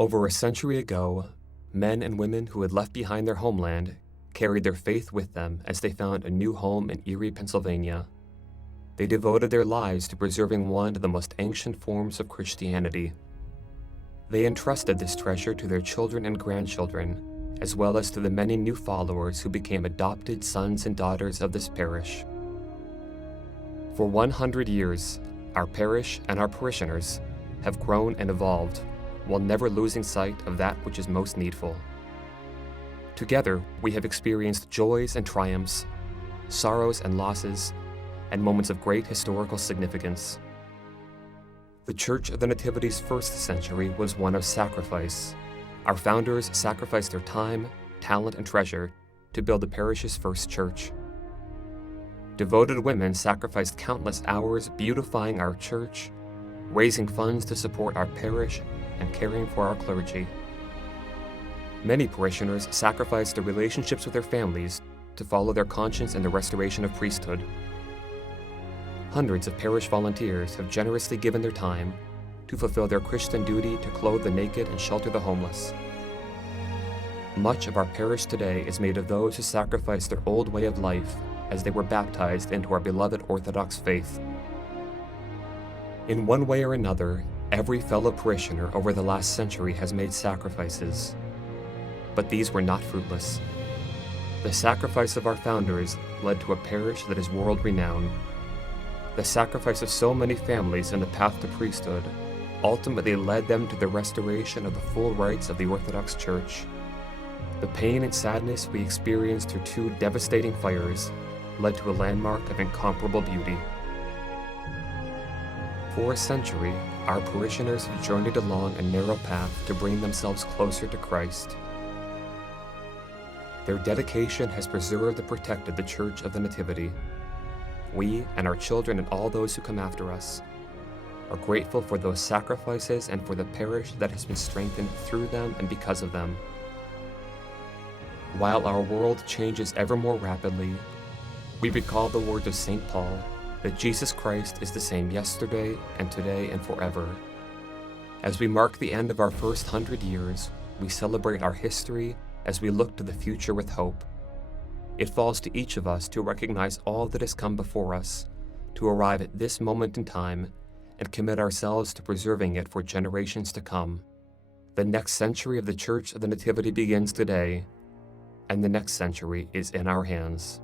Over a century ago, men and women who had left behind their homeland carried their faith with them as they found a new home in Erie, Pennsylvania. They devoted their lives to preserving one of the most ancient forms of Christianity. They entrusted this treasure to their children and grandchildren, as well as to the many new followers who became adopted sons and daughters of this parish. For 100 years, our parish and our parishioners have grown and evolved, while never losing sight of that which is most needful. Together, we have experienced joys and triumphs, sorrows and losses, and moments of great historical significance. The Church of the Nativity's first century was one of sacrifice. Our founders sacrificed their time, talent, and treasure to build the parish's first church. Devoted women sacrificed countless hours beautifying our church, raising funds to support our parish, and caring for our clergy. Many parishioners sacrificed their relationships with their families to follow their conscience in the restoration of priesthood. Hundreds of parish volunteers have generously given their time to fulfill their Christian duty to clothe the naked and shelter the homeless. Much of our parish today is made of those who sacrificed their old way of life as they were baptized into our beloved Orthodox faith. In one way or another, every fellow parishioner over the last century has made sacrifices, but these were not fruitless. The sacrifice of our founders led to a parish that is world-renowned. The sacrifice of so many families in the path to priesthood ultimately led them to the restoration of the full rights of the Orthodox Church. The pain and sadness we experienced through two devastating fires led to a landmark of incomparable beauty. For a century, our parishioners have journeyed along a narrow path to bring themselves closer to Christ. Their dedication has preserved and protected the Church of the Nativity. We and our children and all those who come after us are grateful for those sacrifices and for the parish that has been strengthened through them and because of them. While our world changes ever more rapidly, we recall the words of St. Paul that Jesus Christ is the same yesterday and today and forever. As we mark the end of our first 100 years, we celebrate our history as we look to the future with hope. It falls to each of us to recognize all that has come before us, to arrive at this moment in time, and commit ourselves to preserving it for generations to come. The next century of the Church of the Nativity begins today, and the next century is in our hands.